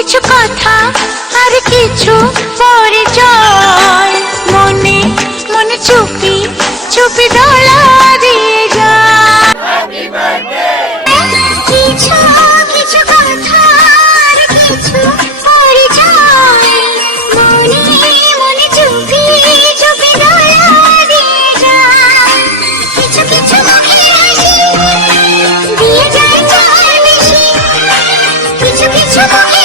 কিছু কথা আর কিছু পরিচয়, মনে মনে চুপি চুপি দোলা দিয়ে যায়। কিছু কিছু কথা আর কিছু পরিচয়, মনে মনে চুপি চুপি দোলা দিয়ে যায়। কিছু কিছু মুখে হাসি দিয়ে যায় চার বেশি, কিছু কিছু মুখে